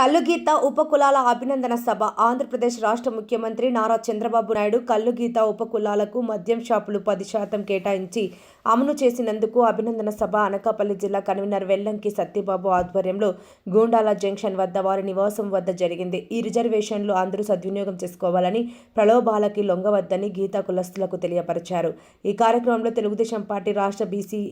కల్లుగీత ఉపకులాల అభినందన సభ. ఆంధ్రప్రదేశ్ రాష్ట్ర ముఖ్యమంత్రి నారా చంద్రబాబు నాయుడు కల్లుగీత ఉపకులాలకు మద్యం షాపులు పది శాతం కేటాయించి అమలు చేసినందుకు అభినందన సభ. అనకాపల్లి జిల్లా కన్వీనర్ వెల్లంకి సత్యబాబు ఆధ్వర్యంలో గూండాల జంక్షన్ వద్ద వారి నివాసం వద్ద జరిగింది. ఈ రిజర్వేషన్లు అందరూ సద్వినియోగం చేసుకోవాలని ప్రలోభాలకి లొంగవద్దని గీతా కులస్తులకు తెలియపరిచారు. ఈ కార్యక్రమంలో తెలుగుదేశం పార్టీ రాష్ట్ర బీసీ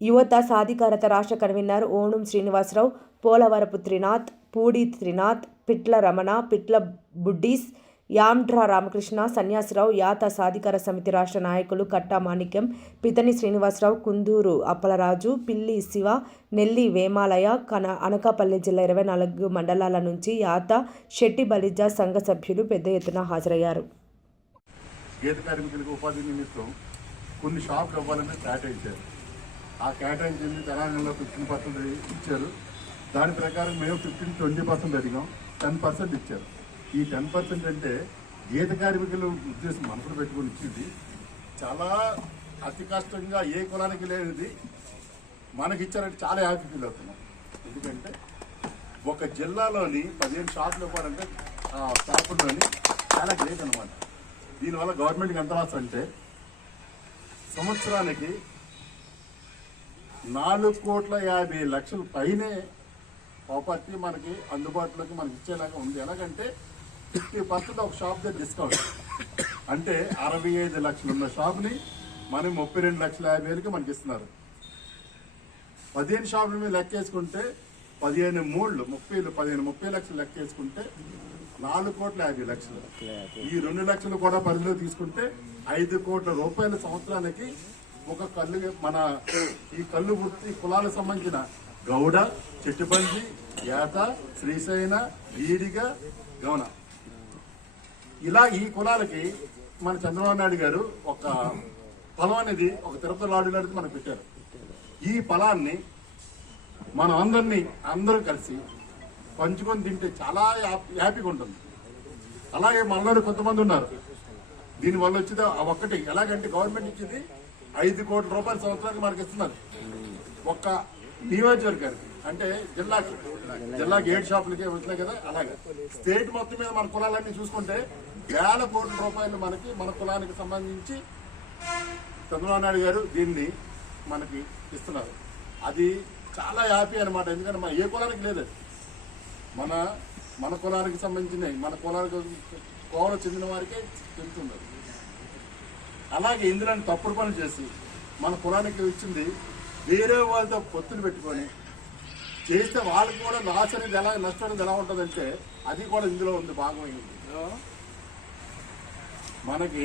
యువత సాధికారత రాష్ట్ర కన్వీనర్ ఓణం శ్రీనివాసరావు పోలవరపు త్రినాథ్ పూడి త్రినాథ్ పిట్ల రమణ పిట్ల బుడ్డీస్ యామ్డ్రా రామకృష్ణ సన్యాసరావు యాత సాధికార సమితి రాష్ట్ర నాయకులు కట్టా మాణిక్యం పితని శ్రీనివాసరావు కుందూరు అప్పలరాజు పిల్లి శివ నెల్లి వేమాలయ కన అనకాపల్లి జిల్లా ఇరవై నాలుగు మండలాల నుంచి యాత శెట్టి బలిజ సంఘ సభ్యులు పెద్ద ఎత్తున హాజరయ్యారు. గీత కార్మికులకు ఉపాధి నిమిత్తం కొన్ని షాపులు ఇవ్వాలని కేటాయించారు ఆ కేటాయించింది తెలంగాణలో ఫిఫ్టీన్ పర్సెంట్ ఇచ్చారు. దాని ప్రకారం మేము ఫిఫ్టీన్ ట్వంటీ పర్సెంట్ అడిగాం. టెన్ పర్సెంట్ ఇచ్చారు. ఈ టెన్ పర్సెంట్ అంటే గీత కార్మికులు ఉద్దేశం మనసులో పెట్టుకొని ఇచ్చింది. చాలా అతి కష్టంగా ఏ కులానికి లేనిది మనకి ఇచ్చారంటే చాలా హ్యాపీ ఫీల్ అవుతున్నాం. ఎందుకంటే ఒక జిల్లాలోని పదిహేను షాపులు ఇవ్వాలంటే ఆ షాపుల్లోని చాలా గ్రేట్ అనమాట దీనివల్ల గవర్నమెంట్కి ఎంత లాస్ అంటే సంవత్సరానికి నాలుగు కోట్ల యాభై లక్షల పైనే ప్రాపర్టీ మనకి అందుబాటులోకి మనకి ఇచ్చేలాగా ఉంది. ఎలాగంటే ఫిఫ్టీ పర్సెంట్ ఒక షాప్ దగ్గర డిస్కౌంట్. అంటే అరవై ఐదు లక్షలు ఉన్న షాప్ని మనం ముప్పై రెండు లక్షల యాభై వేలకి మనకి ఇస్తున్నారు. పదిహేను షాపుల మీద లెక్కేసుకుంటే పదిహేను మూళ్ళు ముప్పైలు పదిహేను ముప్పై లక్షలు లెక్కేసుకుంటే నాలుగు కోట్ల యాభై లక్షలు. ఈ రెండు లక్షలు కూడా పరిధిలో తీసుకుంటే ఐదు కోట్ల రూపాయల సంవత్సరానికి ఒక కళ్ళు మన ఈ కళ్ళు వృత్తి కులాలకు సంబంధించిన గౌడ చెట్టుపల్లి ఏత శ్రీశైన వీడిగ గౌన. ఇలా ఈ కులాలకి మన చంద్రబాబు నాయుడు గారు ఒక పొలం అనేది ఒక తిరుపతి లాడు లాంటిది మనకు పెట్టారు. ఈ పొలాన్ని మనం అందరినీ అందరూ కలిసి పంచుకొని తింటే చాలా హ్యాపీగా ఉంటుంది. అలాగే మనలో కొంతమంది ఉన్నారు. దీనివల్ల వచ్చేది ఒక్కటి. ఎలాగంటే గవర్నమెంట్ ఇచ్చింది ఐదు కోట్ల రూపాయల సంవత్సరానికి మనకి ఇస్తున్నారు. ఒక్క నియోజకవర్గానికి. అంటే జిల్లాకి. జిల్లా గేట్ షాపులకి వచ్చినాయి కదా అలాగే. స్టేట్ మొత్తం మీద మన కులాలన్నీ చూసుకుంటే వేల కోట్ల రూపాయలు మనకి మన కులానికి సంబంధించి చంద్రబాబు నాయుడు గారు దీన్ని మనకి ఇస్తున్నారు. అది చాలా హ్యాపీ అనమాట ఎందుకంటే మన ఏ కులానికి లేదు మన మన కులానికి సంబంధించినవి మన కులానికి కోవలు చెందిన వారికే చెందుతున్నారు అలాగే ఇందులో తప్పుడు పనులు చేసి మన కులానికి ఇచ్చింది వేరే వాళ్ళతో పొత్తులు పెట్టుకొని చేస్తే వాళ్ళకి కూడా లాస్ అనేది ఎలా నష్టం అనేది ఎలా ఉంటుందంటే అది కూడా ఇందులో ఉంది భాగమైంది. మనకి